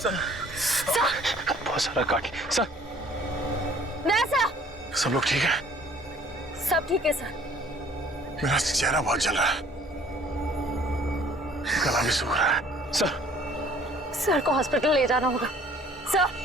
Sir बहुत सारा काट सर। सर सब लोग ठीक है? सब ठीक है सर। मेरा चेहरा बहुत जल रहा है, गला भी सूख रहा है। सर को हॉस्पिटल ले जाना होगा। सर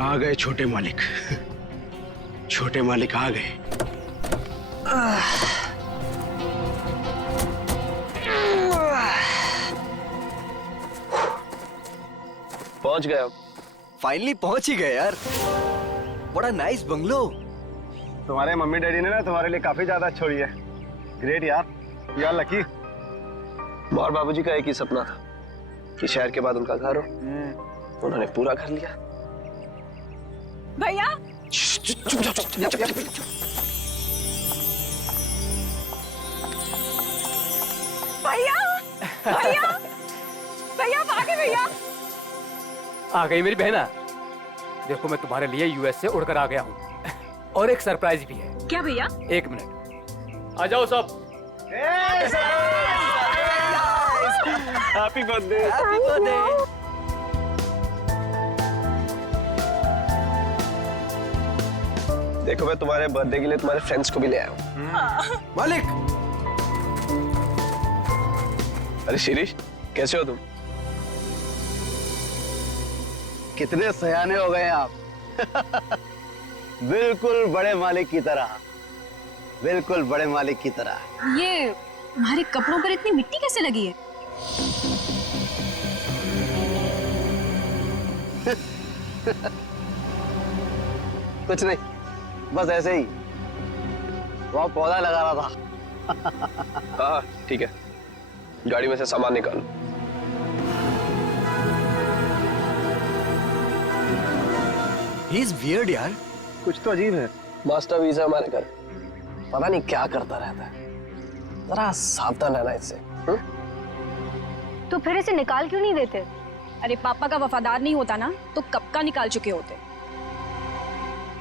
आ गए छोटे मालिक। छोटे मालिक आ गए। पहुंच गए अब। फाइनली पहुंच ही गए यार। बड़ा नाइस बंगलो। तुम्हारे मम्मी डैडी ने ना तुम्हारे लिए काफी ज्यादा छोड़ी है। ग्रेट यार, यार लकी। और बाबूजी का एक ही सपना था कि शहर के बाद उनका घर हो। उन्होंने पूरा कर लिया। भैया भैया भैया भैया आ गए भैया। आ गई मेरी बहना। देखो मैं तुम्हारे लिए यूएस से उड़कर आ गया हूँ और एक सरप्राइज भी है। क्या भैया? एक मिनट, आ जाओ सब। Happy birthday. Happy birthday. देखो मैं तुम्हारे बर्थडे के लिए तुम्हारे फ्रेंड्स को भी ले आया हूँ। मालिक। अरे शिरीष, कैसे हो तुम? कितने सयाने हो गए आप। बिल्कुल बड़े मालिक की तरह, बिल्कुल बड़े मालिक की तरह। ये तुम्हारे कपड़ों पर इतनी मिट्टी कैसे लगी है? कुछ नहीं, बस ऐसे ही वहाँ पौधा लगा रहा था। हाँ ठीक है, गाड़ी में से सामान निकालो। ही इज वियर्ड यार। कुछ तो अजीब है। मास्टर वीजा हमारे घर, पता नहीं क्या करता रहता है। जरा सावधान रहना इससे। तो फिर इसे निकाल क्यों नहीं देते? अरे पापा का वफादार नहीं होता ना तो कब का निकाल चुके होते।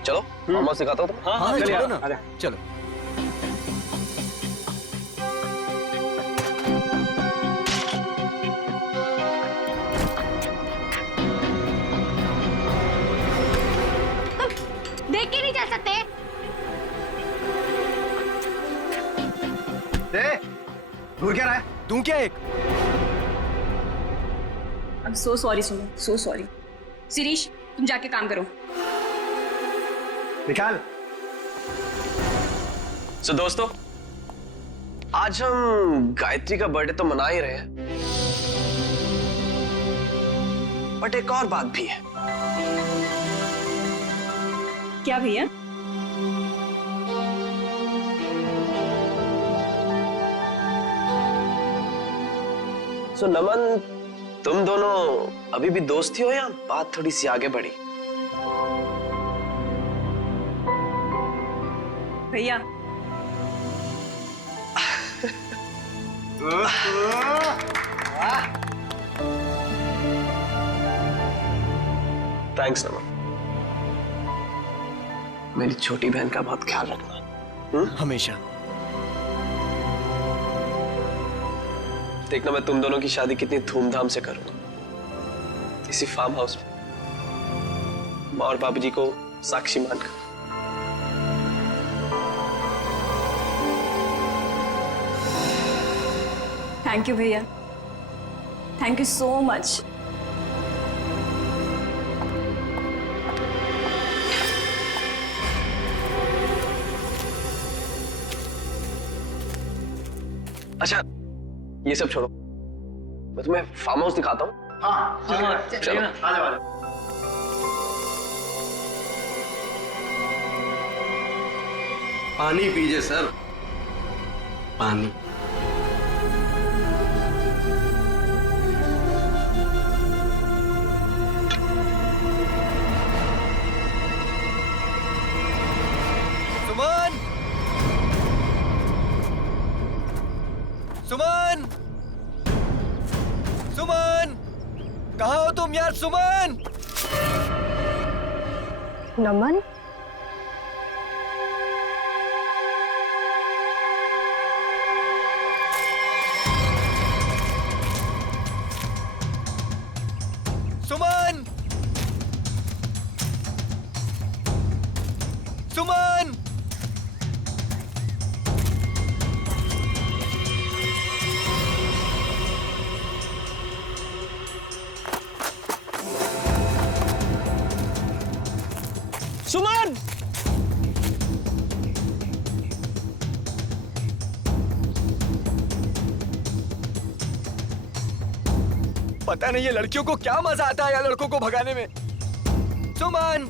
चलो मामा सिखाता हूँ तुम्हें। हाँ चलिए, चलो ना, अरे। चलो। देख के नहीं चल सकते? दूर क्या रहा है? तू क्या एक? I'm so sorry सुनो, so sorry। शिरीष तुम जाके काम करो। निकाल। तो दोस्तों, आज हम गायत्री का बर्थडे तो मना ही रहे हैं, बट एक और बात भी है। क्या भैया? सो नमन, तुम दोनों अभी भी दोस्त ही हो या बात थोड़ी सी आगे बढ़ी? भैया थैंक्स नमन। मेरी छोटी बहन का बहुत ख्याल रखना। हमेशा। देखना मैं तुम दोनों की शादी कितनी धूमधाम से करूंगा, इसी फार्म हाउस में, माँ और बाबूजी को साक्षी मानकर। थैंक यू भैया, थैंक यू सो मच। अच्छा ये सब छोड़ो, मैं तुम्हें फार्म हाउस दिखाता हूँ। चलो। पानी पीजिए सर, पानी। सुमन, सुमन, सुमन, कहाँ हो तुम यार? सुमन, नमन, सुमन, सुमन, सुमन, पता नहीं ये लड़कियों को क्या मजा आता है यार लड़कों को भगाने में। सुमन,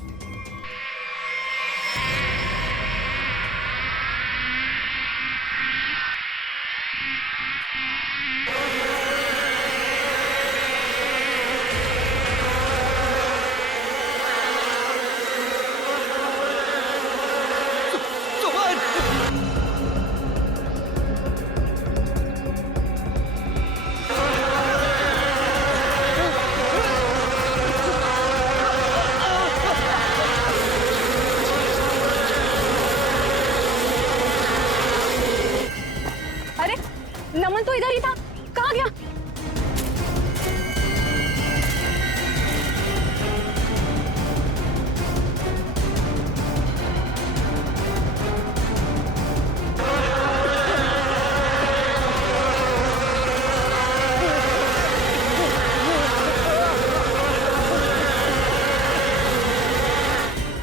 सुमन, अरे नमन तो इधर ही था, कहाँ गया?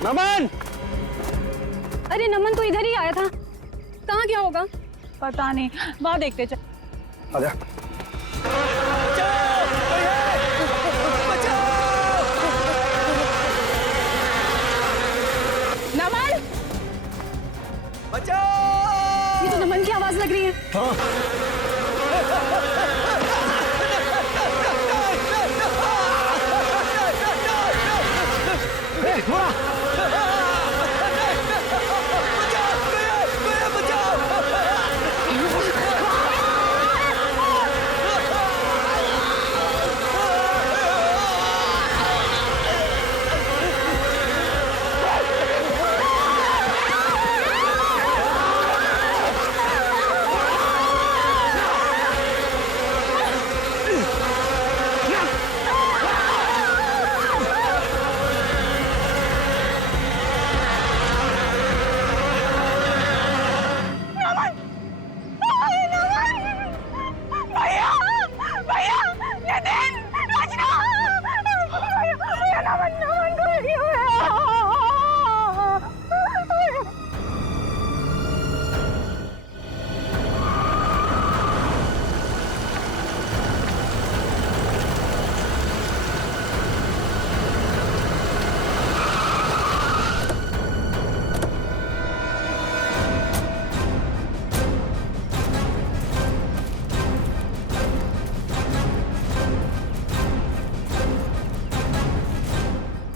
नमन, अरे नमन तो इधर ही आया था, कहाँ गया होगा? पता नहीं, वहां देखते चल। आजा। नमन, बचाओ! ये तो नमन की आवाज लग रही है।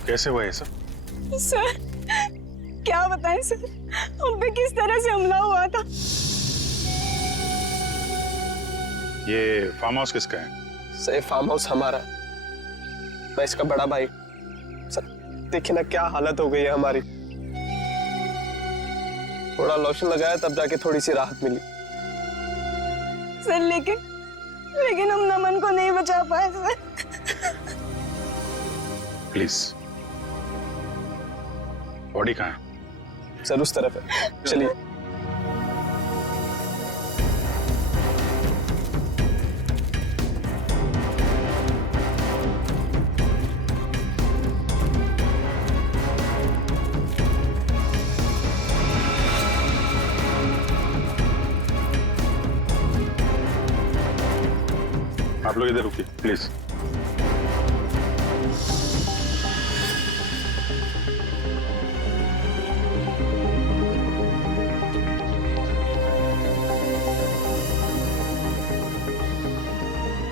कैसे हुआ ये सब? सर क्या बताएं सर, हम पे किस तरह से हमला हुआ था। ये फार्म हाउस किसका है? सर फार्म हाउस हमारा, मैं इसका बड़ा भाई। सर देखिए ना क्या हालत हो गई है हमारी। थोड़ा लोशन लगाया तब जाके थोड़ी सी राहत मिली। सर लेकिन हम नमन को नहीं बचा पाए सर। प्लीज, बॉडी कहाँ है? सर उस तरफ है, चलिए। आप लोग इधर रुकिए प्लीज।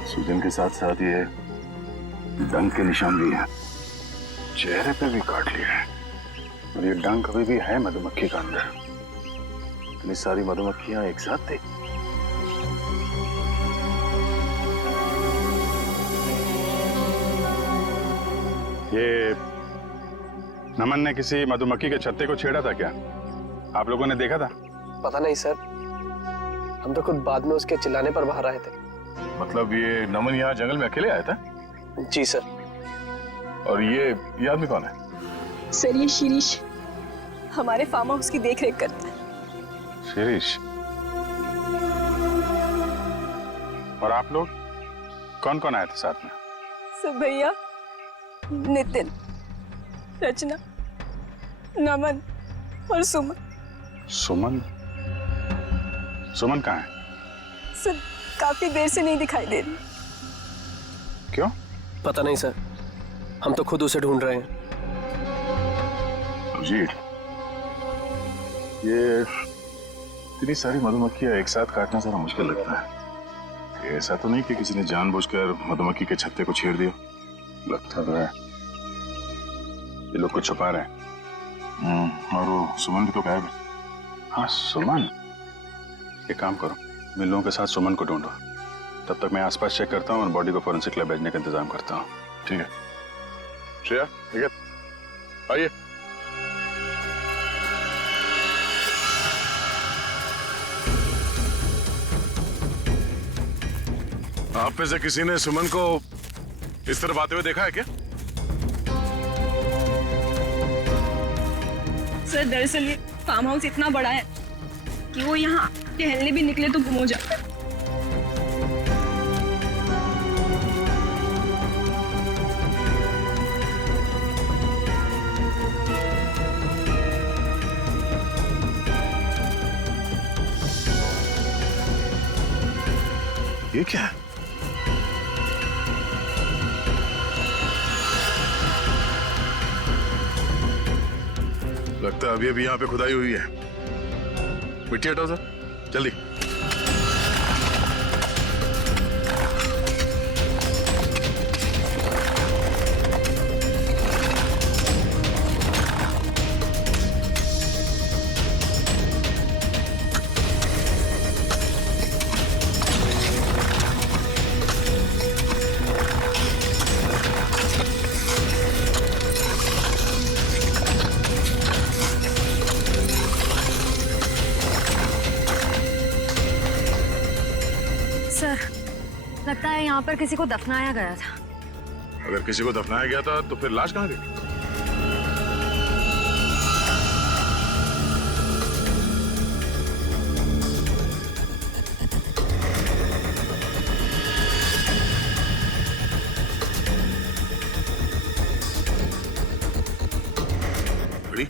सूजन के साथ साथ ये डंक के निशान भी हैं, चेहरे पे भी काट लिए हैं, और ये डंक अभी भी है मधुमक्खी का अंदर। इतनी सारी मधुमक्खियां एक साथ थी। ये नमन ने किसी मधुमक्खी के छत्ते को छेड़ा था क्या? आप लोगों ने देखा था? पता नहीं सर, हम तो खुद बाद में उसके चिल्लाने पर बाहर आए थे। मतलब ये नमन यहाँ जंगल में अकेले आया था? जी सर। और ये आदमी कौन है? सर ये शिरीष हमारे फार्म हाउस की देखरेख करता है। शिरीष। और आप लोग कौन कौन आए थे साथ में? सर भैया, नितिन, रचना, नमन और सुमन। सुमन? सुमन कहाँ है? सर काफी देर से नहीं दिखाई दे रही। क्यों? पता नहीं सर, हम तो खुद उसे ढूंढ रहे हैं। अजीत, ये इतनी सारी मधुमक्खियां एक साथ काटना जरा मुश्किल लगता है। ये ऐसा तो नहीं कि किसी ने जानबूझकर मधुमक्खी के छत्ते को छेड़ दिया? लगता तो है ये लोग कुछ छुपा रहे हैं। और वो सुमन भी तो गायब है। हाँ सुमन, एक काम करो, मैं लोगों के साथ सुमन को ढूंढो, तब तक मैं आसपास चेक करता हूँ और बॉडी को फोरेंसिक लैब भेजने का इंतजाम करता हूँ। ठीक है श्रेया, ठीक है, आइए। आप में से किसी ने सुमन को इस तरफ आते हुए देखा है क्या? सर दरअसल ये फार्म हाउस इतना बड़ा है कि वो यहाँ टहलने भी निकले तो गुम हो जाता है। ये क्या है? लगता है अभी अभी यहाँ पे खुदाई हुई है। मिट्टी हटाओ सर, जल्दी। सर लगता है यहाँ पर किसी को दफनाया गया था। अगर किसी को दफनाया गया था तो फिर लाश कहाँ गई? घड़ी?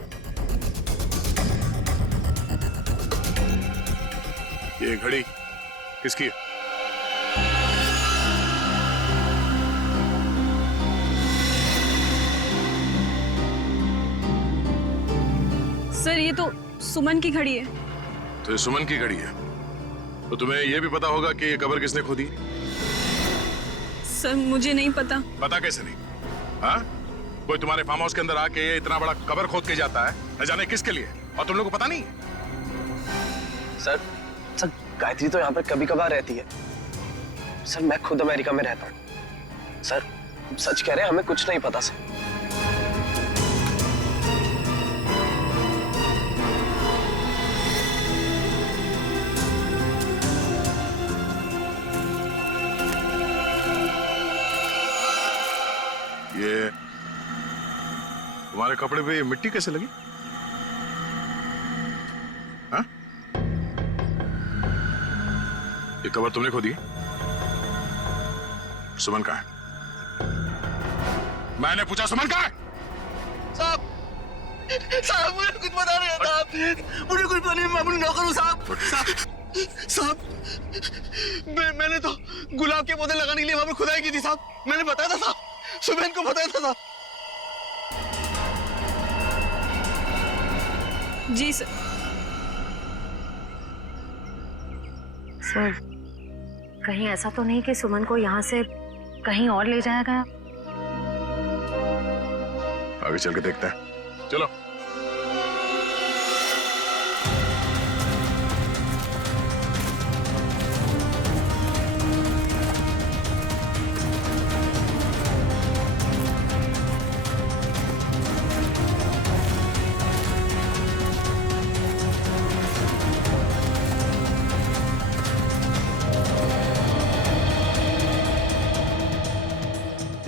ये घड़ी किसकी है? सर ये तो सुमन की घड़ी है। तो ये सुमन की घड़ी है, तो तुम्हें यह भी पता होगा कि ये कब्र किसने खोदी? सर मुझे नहीं पता। पता कैसे नहीं? हाँ? कोई तुम्हारे फार्म हाउस के अंदर आके ये इतना बड़ा कब्र खोद के जाता है, न जाने किसके लिए, और तुम लोगों को पता नहीं? सर गायत्री तो यहाँ पर कभी कभार रहती है। सर मैं खुद अमेरिका में रहता हूँ। सर सच कह रहे हैं, हमें कुछ नहीं पता सर। ये तुम्हारे कपड़े पे मिट्टी कैसे लगी? हाँ? ये कब्र तुमने खोदी? सुमन कहाँ है? मैंने पूछा सुमन कहाँ है? साहब मुझे कुछ पता नहीं था। मुझे कुछ पता नहीं, मैं अपनी नौकर हूँ साहब। साहब मैंने तो गुलाब के पौधे लगाने के लिए वहां पर खुदाई की थी साहब। मैंने बताया था साहब, सुबह इनको बताया था साहब। जी सर। सर, कहीं ऐसा तो नहीं कि सुमन को यहाँ से कहीं और ले जाया गया? आगे चल के देखते हैं, चलो।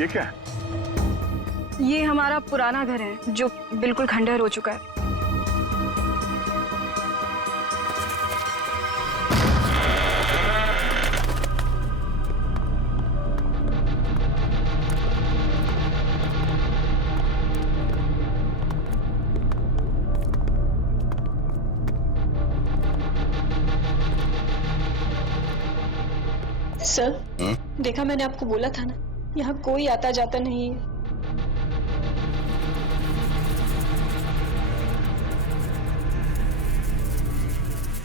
ये क्या है? ये हमारा पुराना घर है जो बिल्कुल खंडहर हो चुका है। सर, देखा मैंने आपको बोला था ना, यहाँ कोई आता जाता नहीं है।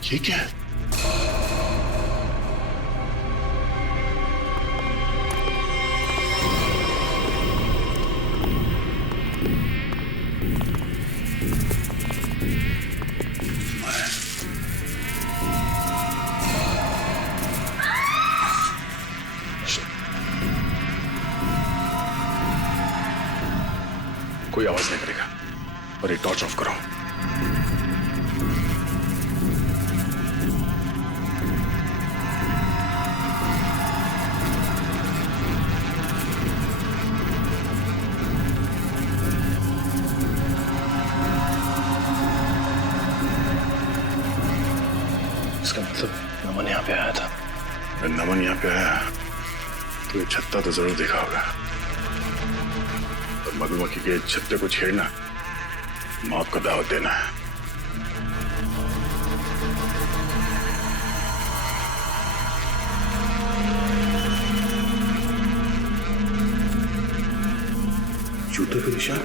ये क्या है? कोई आवाज नहीं करेगा। और ये टॉर्च ऑफ करो। इसका मतलब नमन यहाँ पे आया था। अगर नमन यहाँ पे आया तो ये छत्ता तो जरूर देखा होगा। और मधुमक्खी के छत्ते को छेड़ना मौत को दावत देना है। जूते के निशान।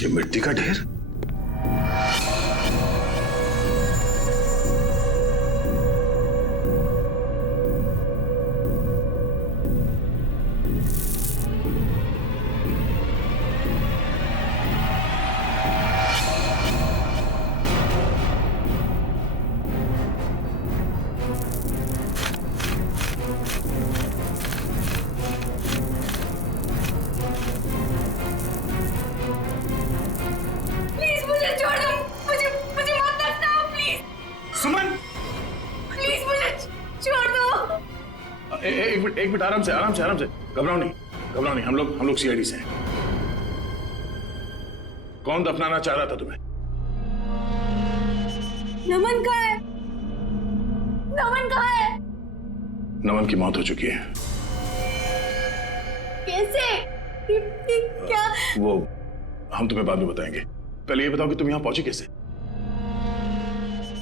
ये मिट्टी का ढेर। एक मिनट, आराम से आराम से आराम से। घबराओ नहीं। हम लोग सीआईडी से हैं। कौन दफनाना चाह रहा था तुम्हें? नमन कहाँ है? नमन कहाँ है? नमन की मौत हो चुकी है। कैसे? क्या? वो हम तुम्हें बाद में बताएंगे। पहले ये बताओ कि तुम यहाँ पहुंची कैसे?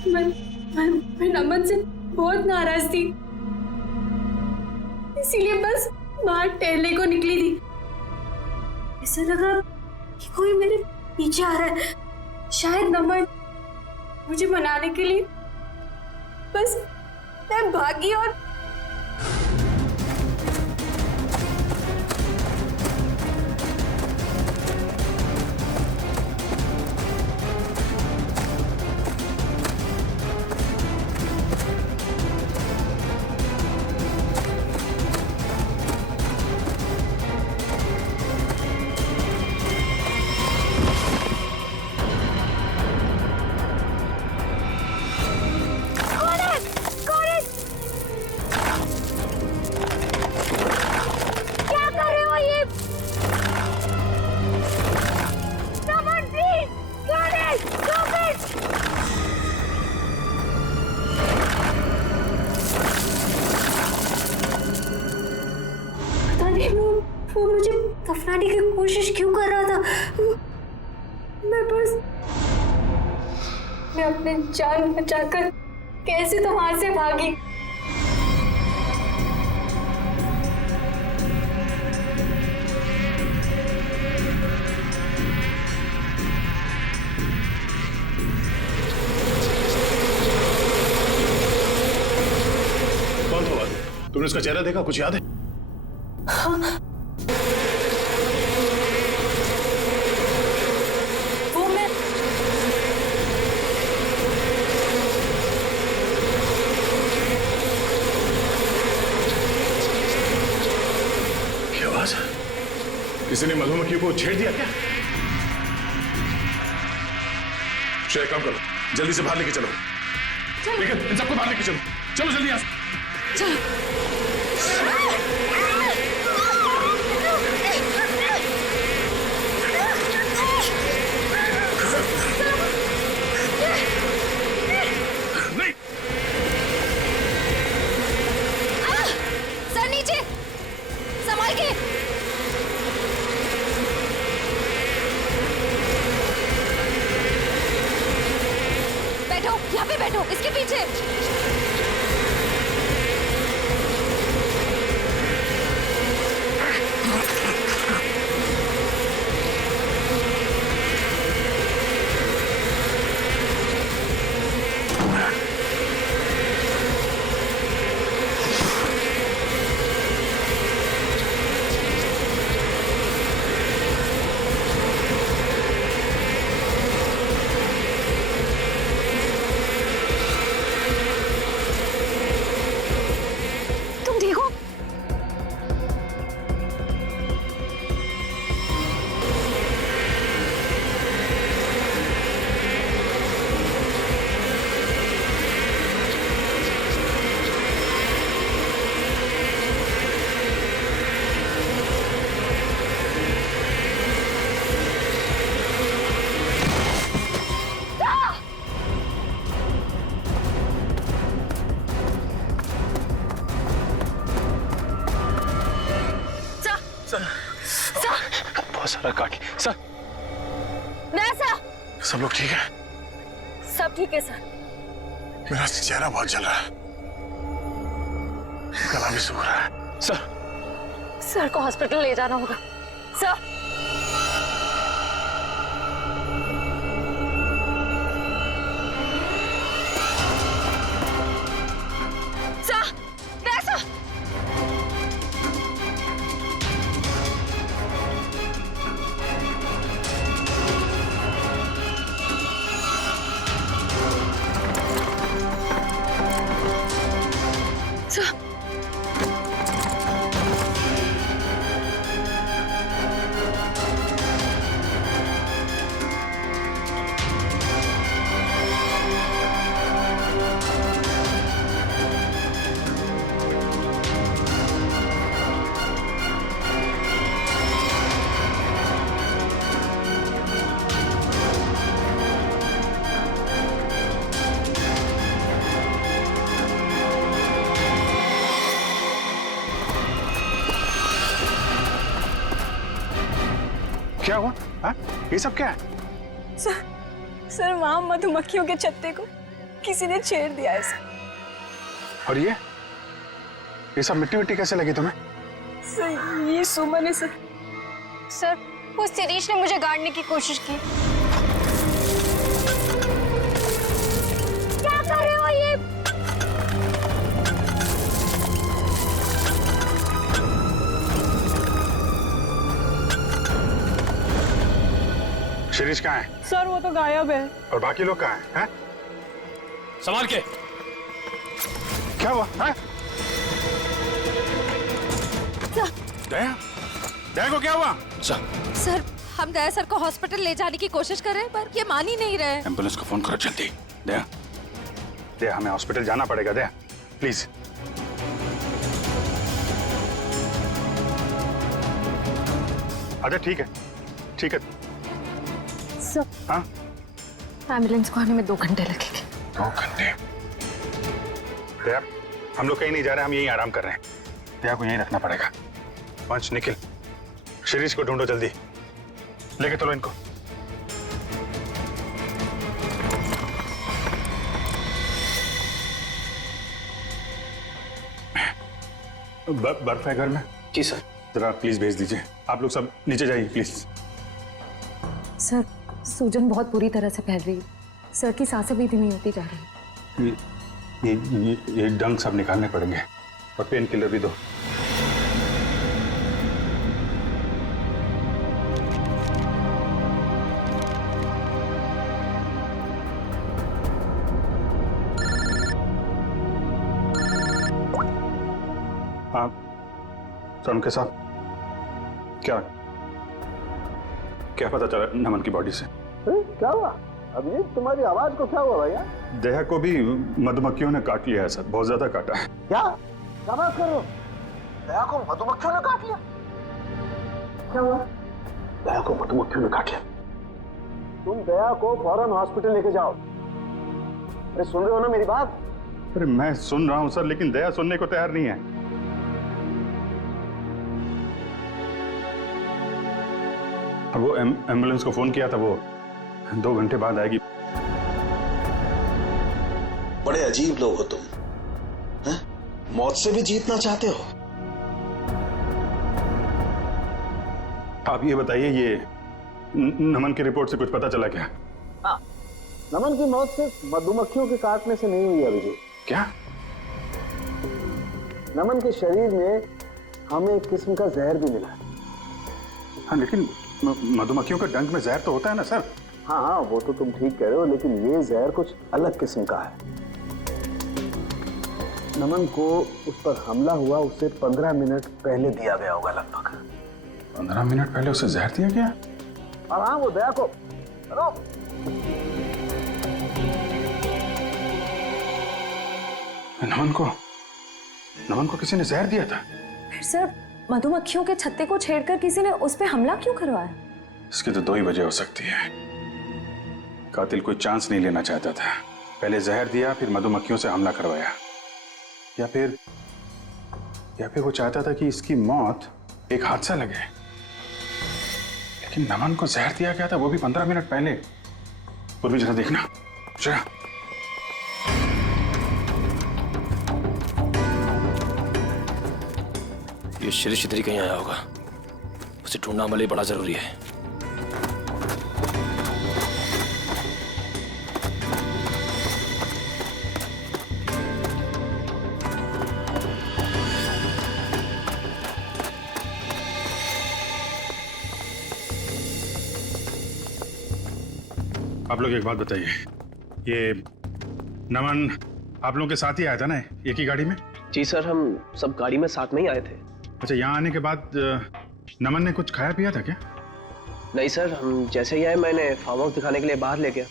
मैं नमन से बहुत नाराज थी, इसीलिए बस बाहर टहलने को निकली थी। ऐसा लगा कि कोई मेरे पीछे आ रहा है। शायद नमन मुझे मनाने के लिए, बस मैं भागी और अपनाने की कोशिश क्यों कर रहा था? मैं अपने जान बचाकर कैसे तो वहां से भागी। कौन था वो? तुमने उसका चेहरा देखा? कुछ याद है? वो मैं क्या आवाज? किसी ने मधुमक्खी को छेड़ दिया क्या? श्रेय, काम करो, जल्दी से बाहर लेके चलो। लेकिन इन सबको बाहर लेके चलो, चलो जल्दी यहाँ से। नहीं, सर नीचे, संभाल के। बैठो, यहाँ पे बैठो, इसके पीछे। तुम ठीक हो? बहुत सारा काट लिया सर। वैसा सब लोग ठीक है? सब ठीक है सर। मेरा चेहरा बहुत जल रहा है, गला भी सूख रहा है। सर को हॉस्पिटल ले जाना होगा। सर क्या हुआ? हाँ? ये सब क्या है? सर वहां मधुमक्खियों के छत्ते को किसी ने छेड़ दिया है सर। और ये सब मिट्टी मिट्टी कैसे लगी तुम्हें? सर ये सुमन है सर। सर वो शिरीष ने मुझे गाड़ने की कोशिश की। क्या कर रहे हो ये? शिरीष कहाँ है? सर वो तो गायब है। और बाकी लोग कहाँ हैं? हैं? संभाल के। क्या हुआ? हैं? दया? दया को क्या हुआ? सर हम दया सर को हॉस्पिटल ले जाने की कोशिश कर रहे हैं पर ये मान ही नहीं रहे। एम्बुलेंस को फोन करो जल्दी। दया, दया हमें हॉस्पिटल जाना पड़ेगा। दया प्लीज। अच्छा ठीक है, ठीक है। सर हाँ? एम्बुलेंस को आने में 2 घंटे लगेंगे। 2 घंटे? दया हम लोग कहीं नहीं जा रहे, हम यहीं आराम कर रहे हैं। दया को यहीं रखना पड़ेगा। पंच, निखिल शिरीष को ढूंढो जल्दी, लेके चलो इनको। बर्फ है घर में? जी सर। जरा प्लीज भेज दीजिए। आप लोग सब नीचे जाइए प्लीज। सर सूजन बहुत बुरी तरह से फैल रही है, सर की सांसें भी धीमी होती जा रही है। ये डंक सब निकालने पड़ेंगे और पेन किलर भी दो। आप सर के साथ क्या पता चला नमन की बॉडी से? क्या हुआ अब? ये तुम्हारी आवाज को क्या हुआ भैया? दया को भी मधुमक्खियों ने काट लिया है सर, बहुत ज्यादा काटा है। क्या बात कर रहे हो? दया को मधुमक्खियों ने काट लिया? क्या हुआ? दया को मधुमक्खियों ने काट लिया। तुम दया को फौरन हॉस्पिटल लेके जाओ। अरे सुन रहे हो ना मेरी बात? अरे मैं सुन रहा हूं सर, लेकिन दया सुनने को तैयार नहीं है। अब वो एम्बुलेंस को फोन किया था, वो 2 घंटे बाद आएगी। बड़े अजीब लोग हो तुम, हैं? मौत से भी जीतना चाहते हो। आप ये बताइए, ये नमन की रिपोर्ट से कुछ पता चला क्या? नमन की मौत सिर्फ मधुमक्खियों के काटने से नहीं हुई अभिजीत। क्या? नमन के शरीर में हमें एक किस्म का जहर भी मिला है। हाँ, लेकिन मधुमक्खियों के डंक में जहर तो होता है ना सर? हाँ, वो तो तुम ठीक कह रहे हो, लेकिन ये जहर कुछ अलग किस्म का है। नमन को उस पर हमला हुआ उससे 15 मिनट पहले दिया गया होगा लगभग। 15 मिनट पहले उसे जहर दिया गया? और हाँ, वो दया को नमन को किसी ने जहर दिया था? फिर सर मधुमक्खियों के छत्ते को छेड़कर किसी ने उस पर हमला क्यों करवाया? इसकी तो 2 ही वजह हो सकती है। कातिल कोई चांस नहीं लेना चाहता था, पहले जहर दिया फिर मधुमक्खियों से हमला करवाया, या फिर वो चाहता था कि इसकी मौत एक हादसा लगे। लेकिन नमन को जहर दिया गया था, वो भी 15 मिनट पहले। पूर्वी जरा देखना, जरा। ये शिरीष इधर ही कहीं आया होगा, उसे ढूंढना हमारे लिए बड़ा जरूरी है। आप लोग एक बात बताइए, ये नमन आप लोगों के साथ ही आया था ना, एक ही गाड़ी में? जी सर, हम सब गाड़ी में साथ में ही आए थे। अच्छा, यहाँ आने के बाद नमन ने कुछ खाया पिया था क्या? नहीं सर, हम जैसे ही आए मैंने फार्म हाउस दिखाने के लिए बाहर ले गया,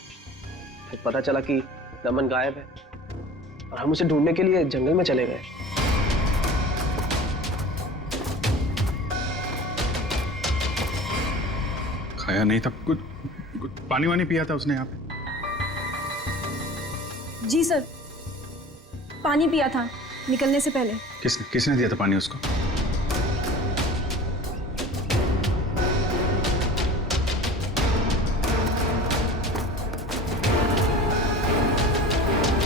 फिर पता चला कि नमन गायब है और हम उसे ढूंढने के लिए जंगल में चले गए। खाया नहीं था, कुछ पानी वानी पिया था उसने यहाँ पे? जी सर, पानी पिया था निकलने से पहले। किसने दिया था पानी उसको?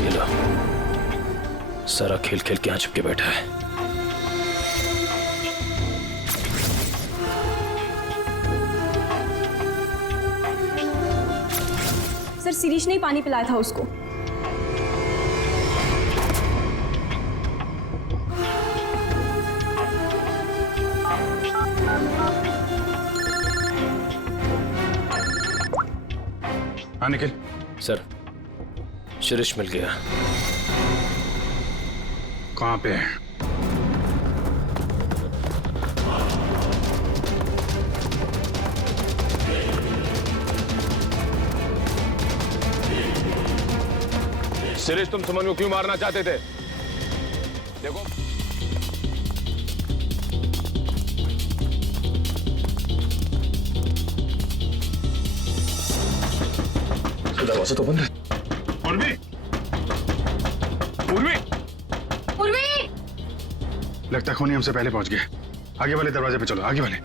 ये लो, सारा खेल खेल के यहाँ चिपके बैठा है। सर शिरीष ने ही पानी पिलाया था उसको। हाँ निखिल। सर, शिरीष मिल गया। कहाँ पे है? शिरीष, तुम सुमन को क्यों मारना चाहते थे? देखो, दरवाजा तो बंद है। पूर्वी! पूर्वी! लगता है खूनी हमसे पहले पहुंच गया। आगे वाले दरवाजे पे चलो, आगे वाले।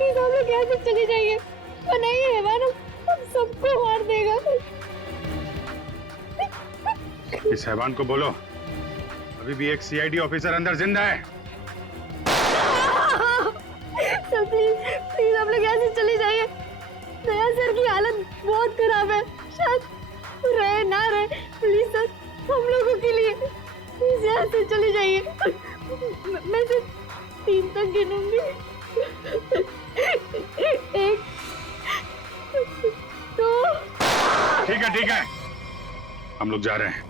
प्लीज हम लोग यहाँ से चले जाइए, वरना ये हैवान हम सबको मार देगा। इस हैवान को बोलो अभी भी एक सीआईडी ऑफिसर अंदर जिंदा है। सर प्लीज प्लीज हम लोग यहाँ से चले जाइए। दया सर की हालत बहुत खराब है, शायद रहे ना रहे। प्लीज सर हम लोगों के लिए प्लीज यहाँ से चले जाइए। मैं सिर्फ 3 तक गिनूंगी। 1 2। ठीक है हम लोग जा रहे हैं।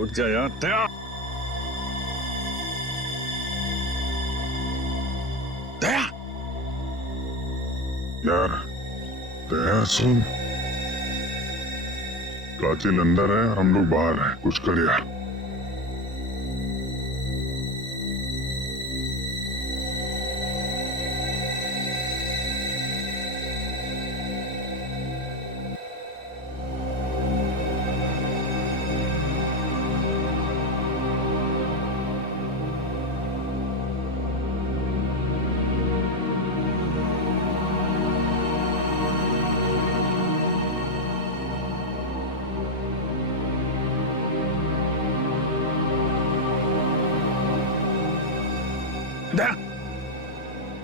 उठ जा यार। दया दया यार, दया सुन, प्राचीन अंदर है, हम लोग बाहर हैं, कुछ कर यार।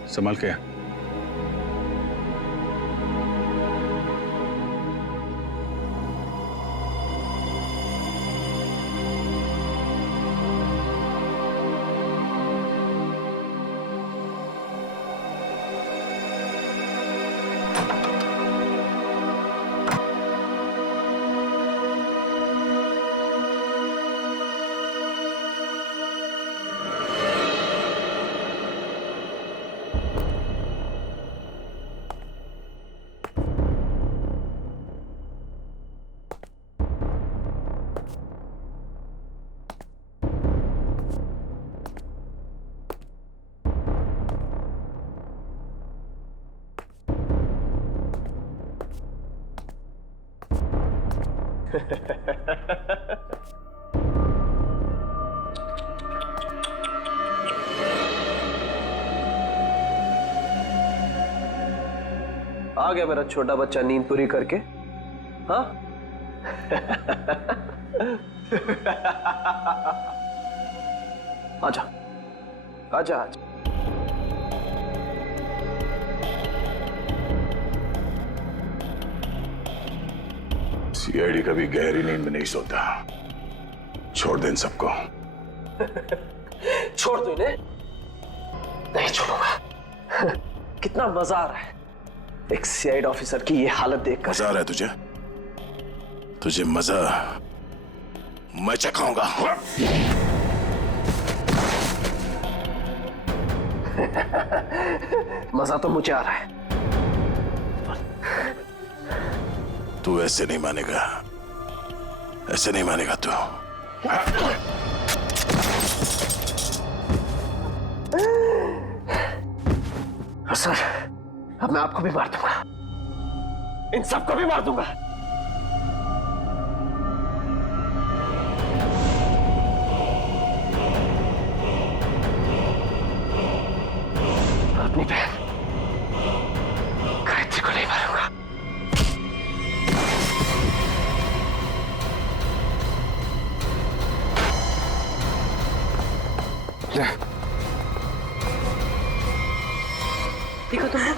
संभाल के। आ गया मेरा छोटा बच्चा नींद पूरी करके। हाँ आजा आजा आजा। सीआईडी कभी गहरी नींद में नहीं सोता। छोड़ दे इन सबको। छोड़ दो इन्हें। नहीं छोड़ूंगा। कितना मजा आ रहा है एक सीआईडी ऑफिसर की ये हालत देखकर। मजा आ रहा है तुझे? तुझे मजा मैं चखाऊंगा। मजा तो मुझे आ रहा है। तू ऐसे नहीं मानेगा, ऐसे नहीं मानेगा तू। सर अब मैं आपको भी मार दूंगा, इन सबको भी मार दूंगा। अपनी बहन गायत्री को नहीं मारूंगा। देखो तुम लोग,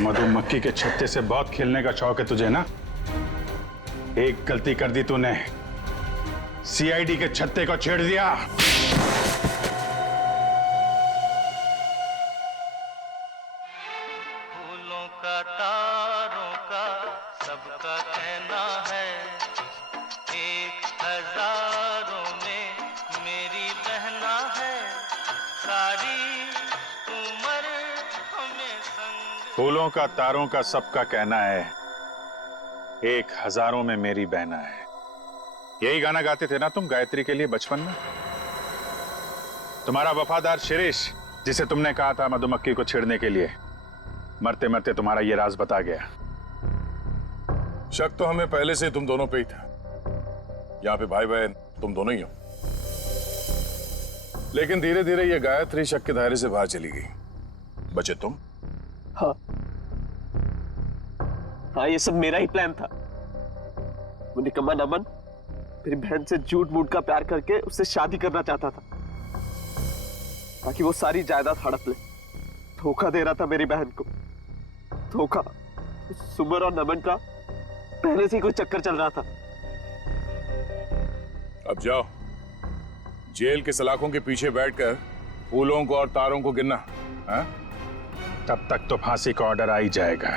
मधुमक्खी के छत्ते से बहुत खेलने का शौक है तुझे ना? एक गलती कर दी तूने, सीआईडी के छत्ते को छेड़ दिया। फूलों का तारों का सबका कहना है, एक हजारों में मेरी बहना है, सारी उम्र हमें संग। फूलों का तारों का सबका कहना है, एक हजारों में मेरी बहना है। यही गाना गाते थे ना तुम गायत्री के लिए बचपन में? तुम्हारा वफादार शिरीष, जिसे तुमने कहा था मधुमक्खी को छेड़ने के लिए, मरते मरते तुम्हारा ये राज बता गया। शक तो हमें पहले से तुम दोनों पे ही था। यहाँ पे भाई बहन तुम दोनों ही हो। लेकिन धीरे धीरे ये गायत्री शक के दायरे से बाहर चली गई। बचे तुम। हाँ हाँ, ये सब मेरा ही प्लान था। वो निकम्मा नमन मेरी बहन से झूठ मूठ का प्यार करके उससे शादी करना चाहता था ताकि वो सारी जायदाद हड़प ले। धोखा दे रहा था मेरी बहन को। धोखा। सुमर और नमन का पहले से ही कोई चक्कर चल रहा था। अब जाओ, जेल के सलाखों के पीछे बैठकर फूलों को और तारों को गिनना। हाँ? तब तक तो फांसी का ऑर्डर आ ही जाएगा।